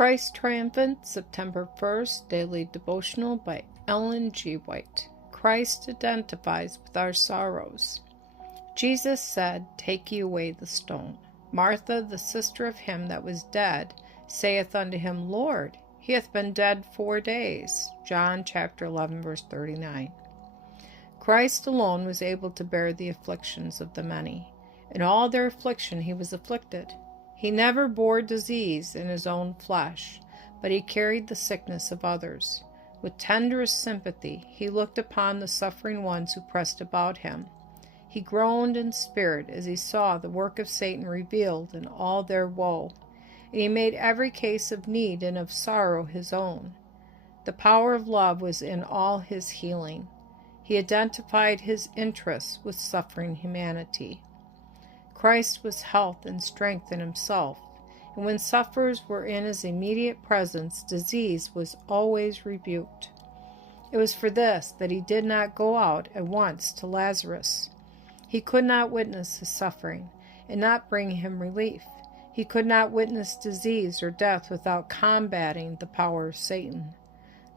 Christ Triumphant, September 1st, Daily Devotional by Ellen G. White. Christ identifies with our sorrows. Jesus said, "Take ye away the stone." Martha, the sister of him that was dead, saith unto him, Lord, he hath been dead 4 days. John chapter 11, verse 39. Christ alone was able to bear the afflictions of the many. In all their affliction he was afflicted. He never bore disease in his own flesh, but he carried the sickness of others. With tenderest sympathy, he looked upon the suffering ones who pressed about him. He groaned in spirit as he saw the work of Satan revealed in all their woe, and he made every case of need and of sorrow his own. The power of love was in all his healing. He identified his interests with suffering humanity. Christ was health and strength in himself, and when sufferers were in his immediate presence, disease was always rebuked. It was for this that he did not go out at once to Lazarus. He could not witness his suffering and not bring him relief. He could not witness disease or death without combating the power of Satan.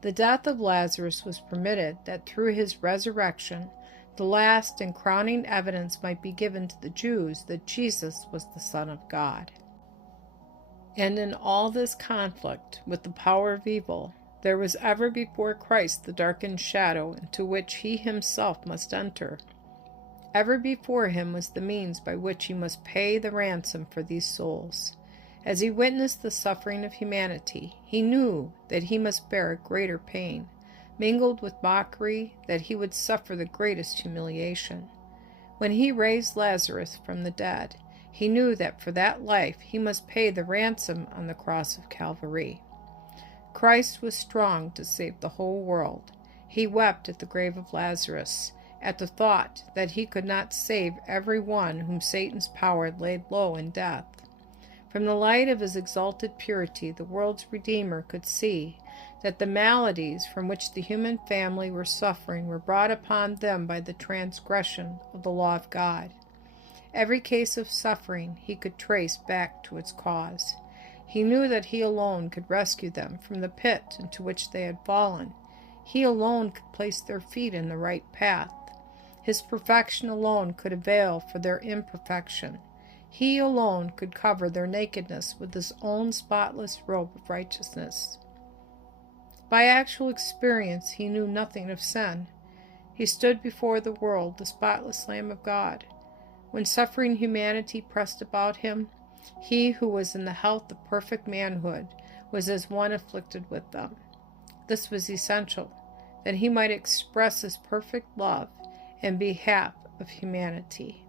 The death of Lazarus was permitted that through his resurrection, the last and crowning evidence might be given to the Jews that Jesus was the Son of God. And in all this conflict with the power of evil, there was ever before Christ the darkened shadow into which he himself must enter. Ever before him was the means by which he must pay the ransom for these souls. As he witnessed the suffering of humanity, he knew that he must bear a greater pain, mingled with mockery, that he would suffer the greatest humiliation. When he raised Lazarus from the dead, he knew that for that life he must pay the ransom on the cross of Calvary. Christ was strong to save the whole world. He wept at the grave of Lazarus, at the thought that he could not save every one whom Satan's power had laid low in death. From the light of his exalted purity, the world's Redeemer could see that the maladies from which the human family were suffering were brought upon them by the transgression of the law of God. Every case of suffering he could trace back to its cause. He knew that he alone could rescue them from the pit into which they had fallen. He alone could place their feet in the right path. His perfection alone could avail for their imperfection. He alone could cover their nakedness with his own spotless robe of righteousness. By actual experience, he knew nothing of sin. He stood before the world, the spotless Lamb of God. When suffering humanity pressed about him, he who was in the health of perfect manhood was as one afflicted with them. This was essential, that he might express his perfect love in behalf of humanity.